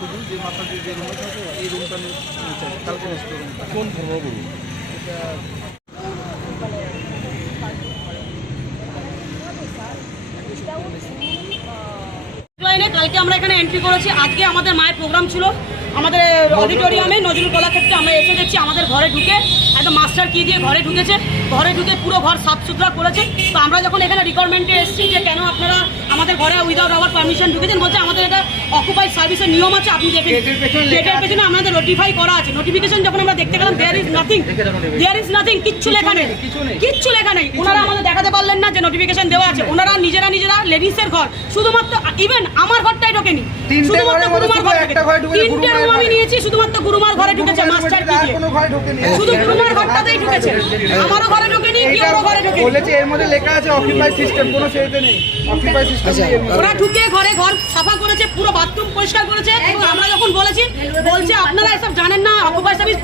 শুধু যে মাথা দিয়ে যে রুমটা থাকে এই রুমটা নিয়ে চাই কালকে রুমটা কোন ধর্মগুরু? এটা কালকে আমরা এখানে এন্ট্রি করেছি। আজকে আমাদের মায়ের প্রোগ্রাম ছিল আমাদের অডিটোরিয়ামে নজরুল কলাক্ষেত্রে। আমরা এসে দেখছি আমাদের ঘরে ঢুকে একদম মাস্টার কি দিয়ে ঘরে ঢুকেছে, ঘরে ঢুকে পুরো ঘর সাফ সুতরা করেছে। তো আমরা যখন এখানে রিকোয়ারমেন্টে এসেছি যে কেন আপনারা আমাদের ঘরে উইদাউট আওয়ার পারমিশন ঢুকেছেন, বলছে আমাদের এটা অকুপাইড সার্ভিসের নিয়ম আছে, আপনি দেখেন গেটের পেছনে আমাদের নোটিফাই করা আছে। নোটিফিকেশন যখন আমরা দেখতে গেলাম দেয়ার ইজ নাথিং, কিচ্ছু লেখা নেই, কিচ্ছু লেখা নেই। ওনারা আমাদের দেখাতে পারলেন না যে নোটিফিকেশন দেওয়া আছে। ওনারা নিজেরা লেডিসের ঘর, শুধুমাত্র ইভেন আমার ঘরটাই ঢোকেনি, শুধুমাত্র গুরুমার ঘর ঢুকেছে। 3টে রুম আমি নিয়েছি, শুধুমাত্র গুরুমার ঘরে ঢুকেছে মাস্টার কি দিয়ে, শুধু গুরুমার ঘরটাতেই ঢুকেছে, আমারও ঘরে ঢোকেনি, কি ওরও ঘরে ঢোকেনি। বলেছে এর মধ্যে লেখা আছে অকুপাইড সিস্টেম, কোনো সেতে নেই অকুপাইড সিস্টেম। ওরা ঢুকে ঘর সাফা করেছে, পুরো বাথরুম পরিষ্কার করেছে। এবং আমরা যখন বলেছি, বলছে আপনারা এসব জানেন না, অকুপাইড সার্ভিস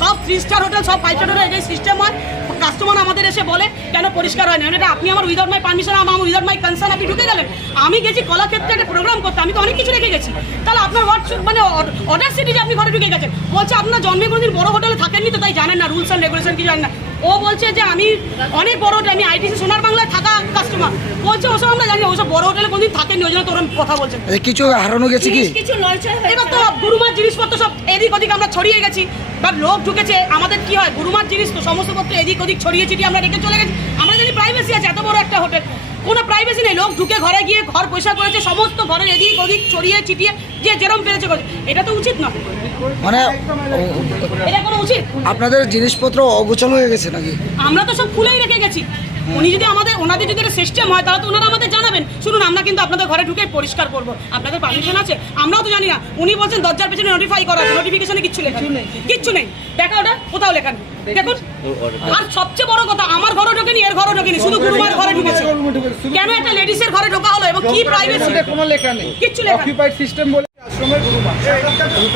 সব 3 স্টার হোটেল, সব 5 স্টার হোটেল এই সিস্টেম হয়। কাস্টমার আমাদের এসে বলে কেন পরিষ্কার হয় না, এটা আপনি আমার উইদাউট মাই পারমিশন, আমার উইদাউট মাই কনসার্ন আপনি ঢুকে গেলেন। আমি গেছি কলাক্ষেত্রে একটা প্রোগ্রাম করতে, আমি তো অনেক কিছু রেখে গেছি, তাহলে আপনার মানে অর্ডার সিটি যে আপনি ঘরে ঢুকে গেছেন। বলছে আপনার জন্মে কোনোদিন বড় হোটেলে থাকেননি তো তাই জানেন না, রুলস অ্যান্ড রেগুলেশন কি জানেন না। ও বলছে যে আমি অনেক বড় হোটেল, আমি আইটিসি সোনার বাংলায় থাকা কাস্টমার। বলছে ওসব আমরা জানি, ওসব বড় হোটেলে কোনোদিন থাকেননি, ওই জন্য তোর কথা বলছেন। কিছু হারানো গেছে কি? এবার তো গুরুমার জিনিসপত্র সব এদিক ওদিক আমরা ছড়িয়ে গেছি, বা লোক ঢুকেছে। আমাদের কি হয়, গুরুমার জিনিস তো সমস্ত পত্র এদিক ওদিক ছড়িয়ে ছিটিয়ে আমরা রেখে চলে গেছি। আমরা জানি প্রাইভেসি আছে, এত বড় একটা হোটেল কোনো প্রাইভেসি নেই। লোক ঢুকে ঘরে গিয়ে ঘর পয়সা করেছে, সমস্ত ঘরের এদিক ওদিক ছড়িয়ে ছিটিয়ে যে যেরকম পেরেছে করেছে। এটা তো উচিত না, মানে এটা কোনো উচিত। আপনাদের জিনিসপত্র অগোছাল হয়ে গেছে নাকি? আমরা তো সব খুলেই রেখে গেছি। উনি যদি ওনাদের যদি একটা সিস্টেম হয় তাহলে তো ওনারা আমাদের জানাবেন, শুনুন আমরা কিন্তু আপনাদের ঘরে ঢুকে পরিষ্কার করবো, আপনাদের পারমিশন আছে? আমরাও তো জানি না। উনি বলছেন দরজার পেছনে নোটিফাই করা আছে, নোটিফিকেশনে কিচ্ছু লেখা নেই, কিচ্ছু নেই। দেখা ওটা কোথাও লেখা নেই, দেখুন। আর সবচেয়ে বড় কথা, আমার ঘরে ঢোকেনি, এর ঘরে ঢোকেনি, শুধু গুরুমার ঘরে ঢুকেছে। কেন একটা লেডিসের ঘরে ঢোকা হলো এবং কি প্রাইভেসি? কোনো লেখা নেই, কিচ্ছু লেখা নেই। অকুপাইড সিস্টেম বলে আশ্রমের গুরুমা।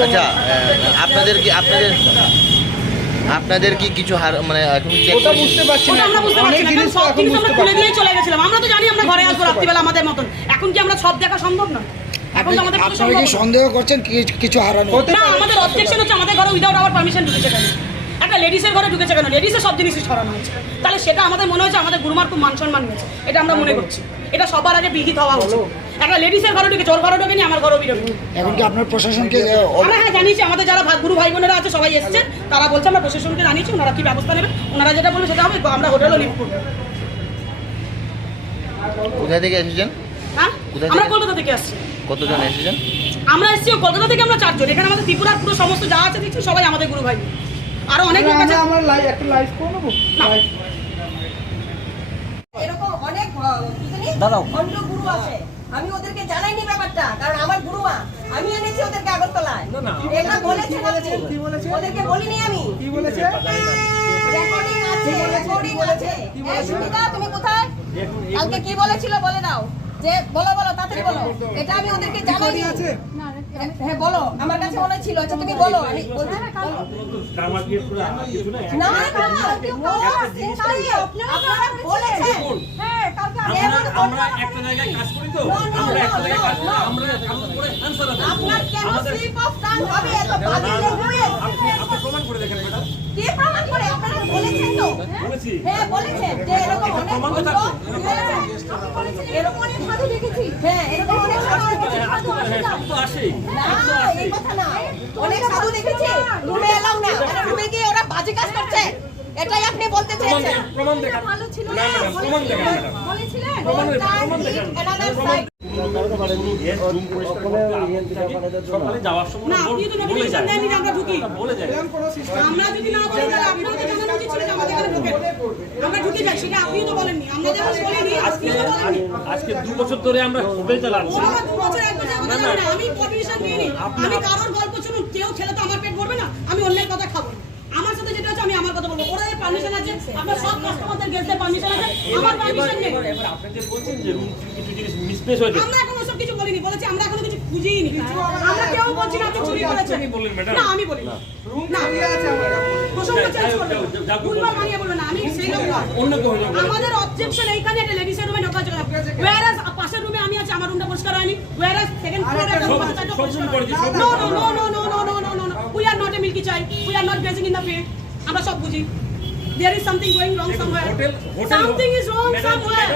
আচ্ছা, আপনাদের কি কিছু মানে এখন ওটা বুঝতে পারছি না, আমরা বুঝতে পারছি অনেক না, জিনিস সব এখন জিনিস বুঝতে আমরা খুলে পারছি দিয়ে চলে গেছিলাম। আমরা তো জানি আমরা ঘরে আসবো রাত্রিবেলা আমাদের মতন। এখন কি আমরা সব দেখা সম্ভব না? এখন তো আমাদের আপনারা কি সন্দেহ করছেন কিছু হারানো? না, আমাদের অবজেকশন হচ্ছে আমাদের ঘরে উইদাউট আওয়ার পারমিশন ঢুকেছে কেন, একটা লেডিসের ঘরে ঢুকেছে কেন, লেডিসের সব জিনিসই ছড়ানো হয়েছে। তাহলে সেটা আমাদের মনে হচ্ছে আমাদের গুরুমার খুব মান সম্মান হয়েছে, এটা আমরা মনে করছি। এটা সবার আগে বিহিত হওয়া উচিত। একটা লেডিসের ঘরে ঢুকেছে, ওর ঘরে ঢোকেনি, আমার ঘরেও ঢোকেনি। এখন কি আপনার প্রশাসনকে? আমরা হ্যাঁ জানিয়েছি, আমাদের যারা গুরু ভাই বোনেরা আছে সবাই এসেছেন, তারা বলছে আমরা প্রশাসনকে জানিয়েছি, ওনারা কি ব্যবস্থা নেবে, ওনারা যেটা বলবে সেটা হবে। আমরা হোটেলও লিভ করবো। কোথা থেকে এসেছেন? হ্যাঁ, আমরা কলকাতা থেকে আসছি। কতজন এসেছেন? আমরা এসেছি কলকাতা থেকে, আমরা 4 জন। এখানে আমাদের ত্রিপুরার পুরো সমস্ত যা আছে দেখছি সবাই আমাদের গুরু ভাই। আরো অনেক লোক আছে। আমরা একটা লাইভ করে নেবো। এরকম অনেক অন্য গুরু আছে, আমি ওদেরকে জানাইনি ব্যাপারটা, কারণ আমার গুরুমা, আমি এনেছি ওদেরকে আগরতলায়। এটা বলেছে কি বলেছে? ওদেরকে বলিনি আমি। কি বলেছে? রেকর্ডিং আছে, রেকর্ডিং আছে। এই সুমিতা, তুমি কোথায়? কালকে কি বলেছিল বলে দাও। যে বলো তাড়াতাড়ি বলো। এটা আমি ওদেরকে জানাইনি। হ্যাঁ বলো, আমার কাছে মনে ছিল। আচ্ছা তুমি বলো, আমি বলছি। না আপনারা বলেছেন। হ্যাঁ কালকে আমরা একটা জায়গায় কাজ করি তো, আমরা একটা জায়গায় কাজ করি, আমরা কাগজ করে আনসার আছে। আপনার কেন স্লিপ অফ টাং হবে এত বাজে ল্যাঙ্গুয়েজ? আপনি প্রমাণ করে দেখেন ম্যাডাম। কে প্রমাণ করে? আপনারা বলেছেন তো? বলেছি। হ্যাঁ বলেছেন যে এরকম অনেক প্রমাণ তো থাকবে। এরকম অনেক সাধু দেখেছি। হ্যাঁ এরকম অনেক সাধু দেখেছি। সাধু আসে না, এই কথা না। অনেক সাধু দেখেছি, রুমে এলাও না, মানে রুমে গিয়ে ওরা বাজে কাজ করছে, এটাই আপনি বলতে চেয়েছেন। প্রমাণ দেখান। ভালো ছিল না না, প্রমাণ দেখান। বলেছিলেন প্রমাণ another side। সকালে যাওয়ার সময় না, আপনি তো বলে যায়, নোটিফিকেশন দেননি যে আমরা ঢুকি। বলে যায়। আমরা যদি না বলি তাহলে আপনারা তো জানানো উচিত ছিল যে আমাদের ঘরে ঢোকেন। আমরা ঢুকে যাই, সেটা আপনিও তো বলেননি। আমরা যেমন বলিনি, আপনিও তো বলেননি। আজকে 2 বছর ধরে আমরা হোটেল চালাচ্ছি। আমার 2 বছর 1 বছর কথা জানি না, আমি পারমিশন দিইনি। আমি কারোর গল্প শুনুন, কেউ খেলে তো আমার পেট ভরবে না, আমি অন্যের কথা খাবো না। আমার সাথে যেটা হচ্ছে আমি আমার কথা বলবো। ওরা এর পারমিশন আছে, আপনার সব কাস্টমারদের গেস্টদের পারমিশন আছে, আমার পারমিশন নেই। এবার আপনি যে বলছেন যে রুম কিছু জিনিস মিসপ্লেস হয়েছে, আমরা এখন ওসব কিছু বলিনি, বলেছি আমরা এখন কিছু বুঝিই নি। আমরা কেউ বলছি না আপনি চুরি করেছেন। বললেন ম্যাডাম। না আমি বলি না। প্রসঙ্গ চেঞ্জ করবেন। ভুলভাল মানিয়ে বলবেন না, আমি সেই লোক নয়। অন্য কেউ হলো। আমাদের অবজেকশন এইখানে একটা লেডিসের রুমে ঢোকা যাবে। ওয়্যারাস পাশের রুমে আমি আছি, আমার রুমটা পরিষ্কার হয়নি। ওয়্যারাস সেকেন্ড ফ্লোরে একটা রুম আছে, সেটা পরিষ্কার হয়নি। No no no no no no no no no no. We are not a milky child. We are not grazing in the field. আমরা সব বুঝি। There is something going wrong somewhere. Something is wrong somewhere.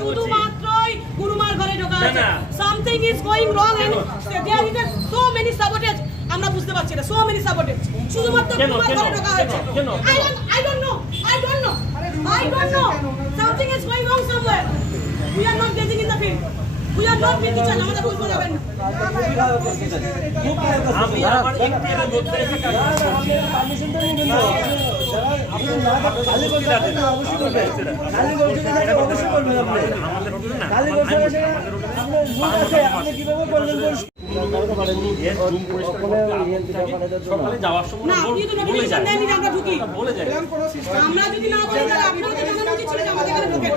শুধুমাত্রই গুরুমার ঘরে ঢোকা আছে। Something is going wrong and there is so many sabotage. আমরা বুঝতে পারছি না, so many sabotage. শুধুমাত্র গুরুমার ঘরে ঢোকা হয়েছে। I don't know. Something is going wrong somewhere. We are not grazing in the field. We are not making channel. আমাদের বুঝতে যাবেন না। আমি আমার এমপিএর মধ্যে এসে কাজ করছি। সকালে যাওয়ার সময় না, আপনি তো নোটিফিকেশন দেননি যে আমরা ঢুকি। বলে যায় আমরা যদি না বলি তাহলে আপনারা তো জানানো উচিত ছিল যে আমাদের এখানে ঢোকেন।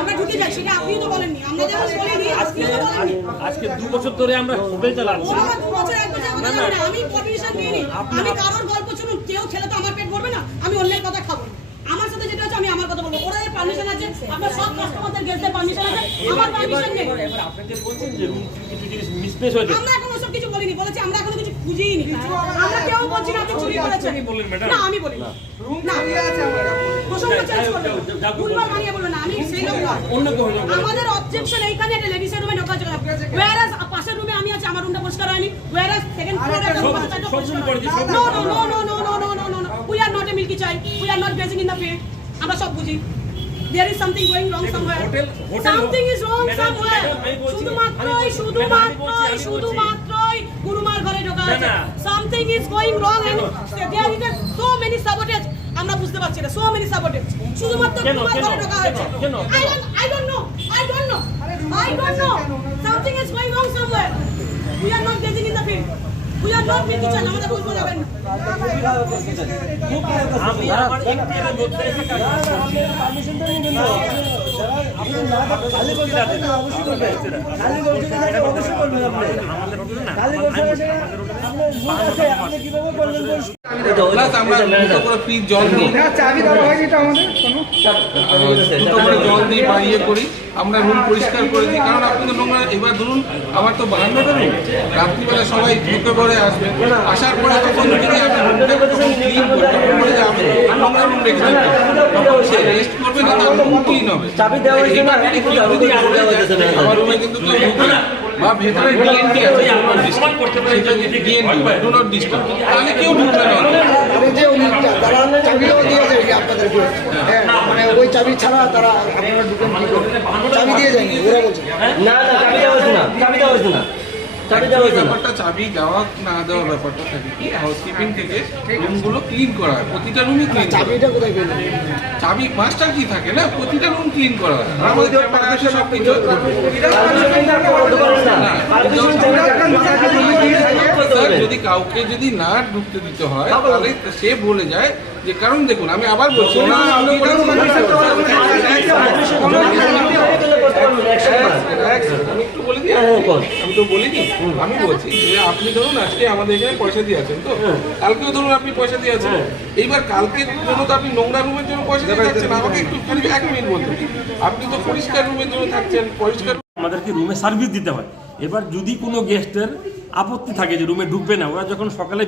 আমরা ঢুকে যাই, সেটা আপনিও তো বলেননি। আমরা যেমন বলিনি, আপনিও তো বলেননি। আজকে 2 বছর ধরে আমরা হোটেল চালাচ্ছি। ওরা 2 বছর 1 বছর আমাদের জানে না। আমি পারমিশন দিইনি। আমি কারোর গল্প শুনুন, কেউ খেলে তো আমার পেট ভরবে না। আমি অন্যের কথা খাবো না। আমার সাথে যেটা হচ্ছে আমি আমার কথা বলবো। ওরা এর পারমিশন আছে, আপনার সব কাস্টমারদের গেস্টদের পারমিশন আছে, আমার পারমিশন নেই। এবার আপনি যে বলছেন যে রুম কিছু জিনিস মিসপ্লেস হয়েছে। আমরা এখন ওসব কিছু বলিনি, বলেছি আমরা এখনো কিছু বুঝিই নি। আমরা কেউ বলছি না আপনি চুরি করেছেন। বললেন ম্যাডাম। না আমি বলি না। প্রসঙ্গ চেঞ্জ করবেন। ভুলভাল মানিয়ে বলবেন না, আমি সেই লোক নয়। অন্য কেউ হলো। আমাদের অবজেকশন এইখানে একটা লেডিসের রুমে ঢোকা যাবে। ওয়্যারাস পাশের রুমে আমি আছি, আমার রুমটা পরিষ্কার হয়নি। ওয়্যারাস সেকেন্ড ফ্লোরে একটা রুম আছে, সেটা পরিষ্কার হয়নি। No no no no no no no no no. We are not a milky child. We are not grazing in the field. আমরা সব বুঝি। There is something going wrong somewhere. Something is wrong somewhere. শুধুমাত্রই গুরুমার ঘরে ঢোকা আছে। Something is going wrong and there is so many sabotage. আমরা বুঝতে পারছি না, so many sabotage. শুধুমাত্র গুরুমার ঘরে ঢোকা হয়েছে। I don't know. Something is going wrong somewhere. We are not grazing in the field. We are not making channel. আমাদের বুঝতে যাবেন না। আমি আমার এমপিএর মধ্যে এসে কাজ করছি। প্লাস আমরা দুটো করে ফ্রিজ জল দিই, দুটো করে জল দিই, বাড়িয়ে করি, আমরা রুম পরিষ্কার করে দিই। কারণ আপনি তো নোংরা, এবার ধরুন আমার তো 52টা রুম, রাত্রিবেলা সবাই ঢুকে পরে আসবে, আসার পরে তখন যদি আমি রুমটা ক্লিন করতে পরে যে আমি নোংরা রুম রেখে দেবো, তখন সে রেস্ট করবে না, তার রুম ক্লিন হবে। আমার রুমে কিন্তু কেউ ঢুকবে না, বা ভেতরে ডিএনটি আছে, ডু নট ডিস্টার্ব, তাহলে কেউ ঢুকবে না। এই যে উনিটা তারা চাবিও দিয়েছে কি আপনাদেরকে? হ্যাঁ, মানে ওই চাবি ছাড়া তারা আপনারা ঢুকেন কি করে? চাবি দিয়ে যায়নি ওরা বলছে। ব্যাপারটা চাবি দেওয়া না দেওয়া ব্যাপারটা থাকে কি, হাউসকিপিং থেকে রুমগুলো ক্লিন করা হয়, প্রতিটা রুমই ক্লিন। চাবিটা কোথায় পেলেন? চাবি মাস্টার কি থাকে না, প্রতিটা রুম ক্লিন করা হয়। আমাদের সব কিছু যদি কাউকে যদি না ঢুকতে দিতে হয় তাহলে সে বলে যায় যে, কারণ দেখুন আমি আবার বলছি না, আমি একটু বলে দিই, আমি তো বলিনি, আমি বলছি যে আপনি ধরুন আজকে আমাদের এখানে পয়সা দিয়ে আছেন, তো কালকেও ধরুন আপনি পয়সা দিয়ে আছেন, এইবার কালকের জন্য তো আপনি নোংরা রুমের জন্য পয়সা দিয়ে থাকছেন, আমাকে একটু 1 মিনিট বলতে দিন। আপনি তো পরিষ্কার রুমের জন্য থাকছেন, পরিষ্কার আমাদেরকে রুমে সার্ভিস দিতে হয়। এবার যদি কোনো গেস্টের আপত্তি থাকে যে রুমে ঢুকবে না, ওরা যখন সকালে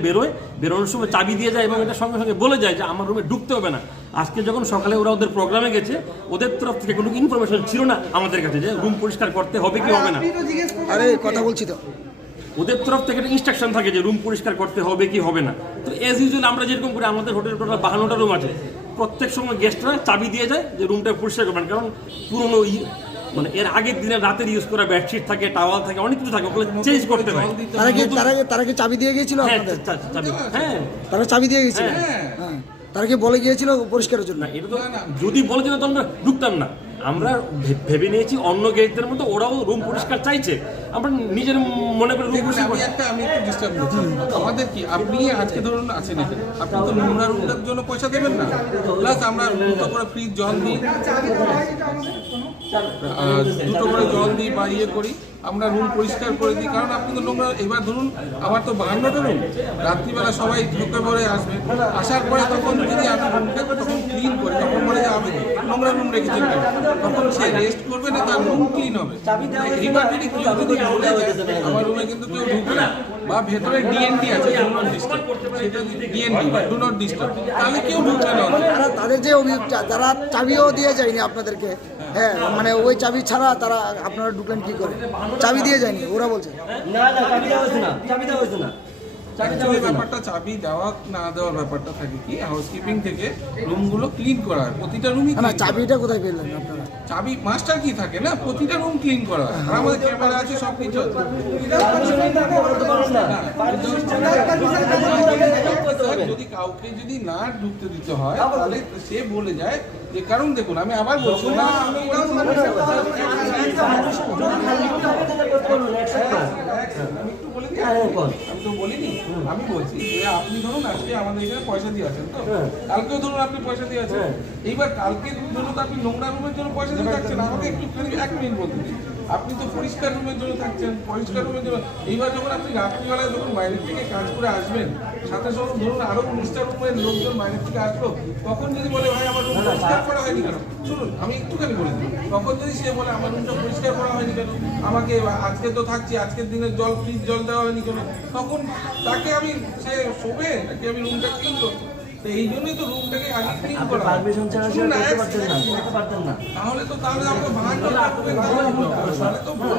বেরোনোর সময় চাবি দিয়ে যায় এবং এটা সঙ্গে সঙ্গে বলে যায় যে আমার রুমে ঢুকতে হবে না। আজকে যখন সকালে ওরা ওদের প্রোগ্রামে গেছে, ওদের তরফ থেকে কোনো ইনফরমেশন ছিল না আমাদের কাছে যে রুম পরিষ্কার করতে হবে কি হবে না। আরে কথা বলছি তো, ওদের তরফ থেকে একটা ইনস্ট্রাকশন থাকে যে রুম পরিষ্কার করতে হবে কি হবে না। তো এজ ইউজুয়াল আমরা যেরকম করে, আমাদের হোটেল টোটাল 52টা রুম আছে, প্রত্যেক সময় গেস্টরা চাবি দিয়ে যায় যে রুমটা পরিষ্কার করবেন, কারণ পুরোনো মানে এর আগের দিনে রাতের ইউজ করা বেডশিট থাকে, টাওয়াল থাকে, অনেক কিছু থাকে, ওগুলো চেঞ্জ করতে হয়। তারা কি চাবি দিয়ে গিয়েছিল হ্যাঁ, আপনাদের? চাবি, হ্যাঁ, তারা চাবি দিয়ে গিয়েছিল? হ্যাঁ, তারা কি বলে গিয়েছিল পরিষ্কারের জন্য? না, এটা তো যদি বলে দিত তো আমরা ঢুকতাম না। আমরা ভেবে নিয়েছি অন্য গেস্টদের মতো ওরাও রুম পরিষ্কার চাইছে, আমরা নিজের মনে করে রুম পরিষ্কার করছি। আমি একটু ডিস্টার্ব করছি, আমাদের কি, আপনি আজকে ধরুন আছেন এখানে, আপনি তো নোংরা রুমটার জন্য পয়সা দেবেন না, প্লাস আমরা দুটো করে ফ্রিজ জল দিই। দুটো করে জল দিই বা ইয়ে করি, আমরা রুম পরিষ্কার করে দিই। কারণ আপনি তো নোংরা, এবার ধরুন আমার তো 52টা রুম, রাত্রিবেলা সবাই ঢুকে পড়ে আসবে, আসার পরে তখন যদি আমি রুমটাকে তখন ক্লিন করি, তখন বলে যে আমি নোংরা রুম রেখেছেন কেন, তখন সে রেস্ট করবে না, তার রুম ক্লিন হবে। এবার যদি কেউ যদি বলে যায় আমার রুমে কিন্তু কেউ ঢুকবে না, বা ভেতরে ডিএনডি আছে, ডু নট ডিস্টার্ব, সেটা যদি ডিএনডি বা ডু নট ডিস্টার্ব, তাহলে কেউ ঢুকবে না। তাদের যে অভিযোগটা, যারা চাবিও দিয়ে যায়নি আপনাদেরকে, হ্যাঁ মানে ওই চাবি ছাড়া তারা আপনারা ঢুকলেন কি করে? চাবি দিয়ে যায়নি ওরা বলছে। অ্যাকচুয়ালি ব্যাপারটা চাবি দেওয়া না দেওয়ার ব্যাপারটা থাকে কি, হাউসকিপিং থেকে রুমগুলো ক্লিন করা হয়, প্রতিটা রুমই না চাবিটা কোথায় পেলেন আপনারা? চাবি মাস্টার কি থাকে না, প্রতিটা রুম ক্লিন করা হয়, আর আমাদের ক্যামেরা আছে, সব কিছু আছে। যদি কাউকে যদি না ঢুকতে দিতে হয় তাহলে সে বলে যায় যে, কারণ দেখুন আমি আবার বলছি না, আমি একটু বলে দিই, আমি তো বলিনি, আমি বলছি যে আপনি ধরুন আজকে আমাদের এখানে পয়সা দিয়ে আছেন, তো কালকেও ধরুন আপনি পয়সা দিয়ে আছেন, এইবার কালকে ধরুন আপনি নোংরা রুমের জন্য পয়সা দিয়ে থাকছেন, আমাকে একটুখানি 1 মিনিট বলতে দিন। আপনি তো পরিষ্কার রুমের জন্য থাকছেন, পরিষ্কার রুমের জন্য, এইবার যখন আপনি রাত্রিবেলায় যখন বাইরের থেকে কাজ করে আসবেন, সাথে সাথে ধরুন আরো 19টা রুমের লোকজন বাইরের থেকে আসলো, তখন যদি বলে ভাই আমার রুম পরিষ্কার করা হয়নি কেন, শুনুন আমি একটুখানি বলে দিই, তখন যদি সে বলে আমার রুমটা পরিষ্কার করা হয়নি কেন, আমাকে আজকে তো থাকছি, আজকের দিনে জল ফ্রিজ জল দেওয়া হয়নি কেন, তখন তাকে আমি, সে শোবে নাকি আমি রুমটা ক্লিন করবো? তো এই জন্যই তো রুমটাকে আগে ক্লিন করা, তাহলে তো তাহলে আমাকে ভাঙা তাহলে তো বলে